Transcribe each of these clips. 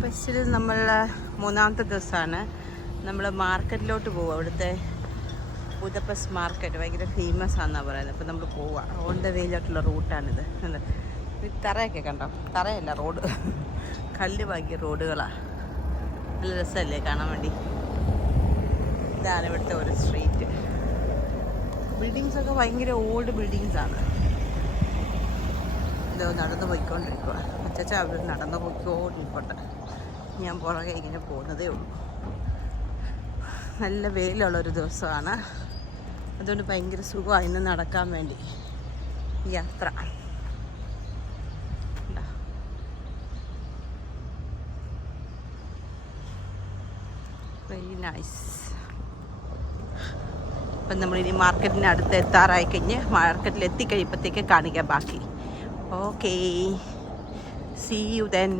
ബുദാപെസ്റ്റിൽ നമ്മൾ മൂന്നാമത്തെ ദിവസമാണ്. നമ്മൾ മാർക്കറ്റിലോട്ട് പോവുക. അവിടുത്തെ ബുദാപെസ്റ്റ് മാർക്കറ്റ് ഭയങ്കര ഫേമസ് ആണെന്നാണ് പറയുന്നത്. അപ്പോൾ നമ്മൾ പോവുക. On the വേയിലോട്ടുള്ള റൂട്ടാണിത്. തറയൊക്കെ കണ്ടോ? തറയല്ല, റോഡ്, കല്ല് ബാക്കിയ റോഡുകളാണ്. നല്ല രസമല്ലേ കാണാൻ വേണ്ടി. ഇതാണ് ഇവിടുത്തെ ഒരു സ്ട്രീറ്റ്. ബിൽഡിങ്സൊക്കെ ഭയങ്കര ഓൾഡ് ബിൽഡിങ്സാണ്. ഇതോ നടന്നു പോയിക്കൊണ്ടിരിക്കുക. അച്ചാച്ച അവർ നടന്നു പോയിക്കൊണ്ടിരിക്കട്ടെ. ഞാൻ പുറകെ ഇങ്ങനെ പോകുന്നതേ ഉള്ളൂ. നല്ല വെയിലുള്ളൊരു ദിവസമാണ്. അതുകൊണ്ട് ഭയങ്കര സുഖമാണ് ഇന്ന് നടക്കാൻ വേണ്ടി യാത്ര. Very nice. അപ്പം നമ്മളിനി മാർക്കറ്റിന് അടുത്ത് എത്താറായി കഴിഞ്ഞ് മാർക്കറ്റിൽ എത്തിക്കഴിയുമ്പോഴത്തേക്ക് കാണിക്കാം ബാക്കി. Okay, see you then.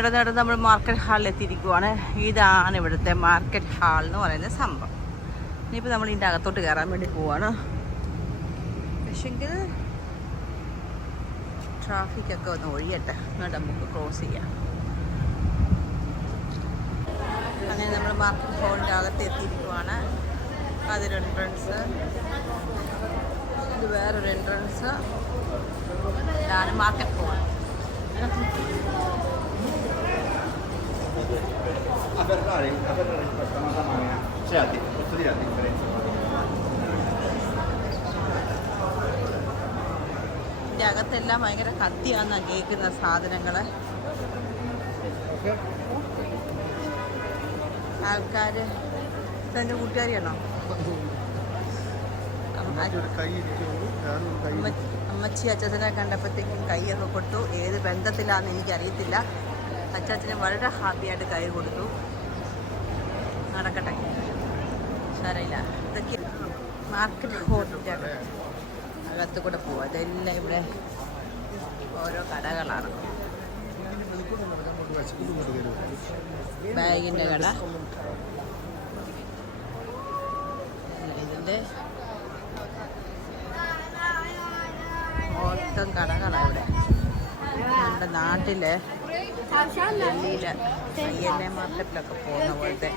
നടന്ന് നമ്മൾ മാർക്കറ്റ് ഹാളിൽ എത്തിയിരിക്കുവാണ്. ഇതാണ് ഇവിടുത്തെ മാർക്കറ്റ് ഹാൾ എന്ന് പറയുന്ന സംഭവം. ഇനിയിപ്പോൾ നമ്മൾ ഇതിൻ്റെ അകത്തോട്ട് കയറാൻ വേണ്ടി പോവാണ്. പക്ഷെങ്കിൽ ട്രാഫിക്കൊക്കെ ഒന്ന് ഒഴിയട്ടെ, എന്നിട്ട് നമുക്ക് ക്രോസ് ചെയ്യാം. അങ്ങനെ നമ്മൾ മാർക്കറ്റ് ഹാളിൻ്റെ അകത്ത് എത്തിയിരിക്കുവാണ്. അതൊരു എൻട്രൻസ്, ഇത് വേറൊരു എൻട്രൻസ്. ഇതാണ് മാർക്കറ്റ് ഹാൾ. ഇതിൻ്റെ അകത്തെല്ലാം ഭയങ്കര കത്തിയാണെന്നാണ് കേൾക്കുന്ന സാധനങ്ങൾ. ആൾക്കാർ തന്നെ കൂട്ടുകാരിയാണോ? അമ്മച്ചി അച്ഛനെ കണ്ടപ്പോഴത്തേക്കും കൈയൊക്കെ കൊടുത്തു. ഏത് ബന്ധത്തിലാണെന്ന് എനിക്കറിയത്തില്ല. അച്ചാച്ചന് വളരെ ഹാപ്പിയായിട്ട് കൈ കൊടുത്തു. നടക്കട്ടെ, സാരമില്ല. ഇതൊക്കെ മാർക്കറ്റ് ഹോളിൻ്റെ അകത്ത് കൂടെ പോവാം. ഇതെല്ലാം ഇവിടെ ഓരോ കടകളാണ്. ബാഗിൻ്റെ കട, ഇതിൻ്റെ മൊത്തം കടകളാണ് ഇവിടെ. നമ്മുടെ നാട്ടിലെ ഡൽഹിയിലെ INA മാർക്കറ്റിലൊക്കെ പോകുന്ന പോലത്തെ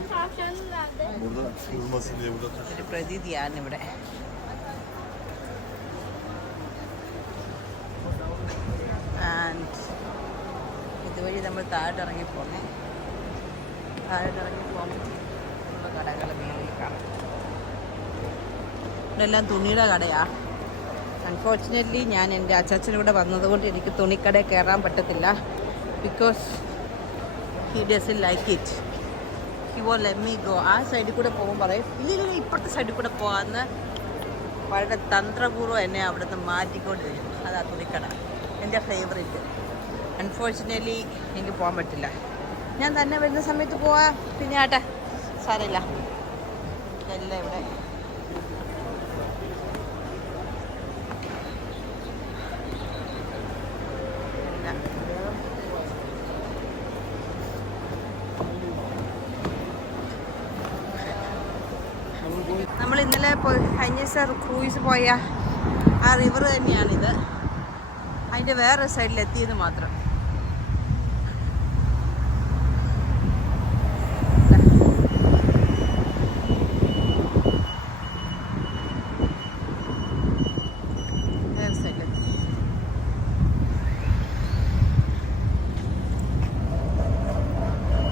ഒരു പ്രതീതിയാണ് ഇവിടെ. ആൻഡ് ഇതുവഴി നമ്മൾ താഴോട്ടിറങ്ങി പോകുമ്പോൾ ഉള്ള കടകൾ മേളിൽ കാണാം. ഇവിടെ എല്ലാം തുണിയുടെ കടയാണ്. അൺഫോർച്ചുനേറ്റ്ലി ഞാൻ എൻ്റെ അച്ചാച്ചനൂടെ വന്നതുകൊണ്ട് എനിക്ക് തുണിക്കടയിൽ കയറാൻ പറ്റത്തില്ല. Because he doesn't like it. He won't let me go. ആ സൈഡിൽ കൂടെ പോകുമ്പോൾ പറയും ഇല്ല ഇപ്പുറത്തെ സൈഡിൽ കൂടെ പോകാമെന്ന് വളരെ തന്ത്രപൂർവ്വം എന്നെ അവിടെ നിന്ന് മാറ്റിക്കൊണ്ട് വരും. അതാ തുണിക്കട എൻ്റെ ഫേവറേറ്റ്. അൺഫോർച്ചുനേറ്റ്ലി എനിക്ക് പോകാൻ പറ്റില്ല. ഞാൻ തന്നെ വരുന്ന സമയത്ത് പോവാം. പിന്നെ ആട്ടെ, സാരമില്ല. എല്ലാം ഇവിടെ നമ്മൾ ഇന്നലെ കഴിഞ്ഞ ദിവസം ക്രൂയിസ് പോയ ആ റിവർ തന്നെയാണിത്. അതിൻ്റെ വേറെ സൈഡിലെത്തിയത് മാത്രം.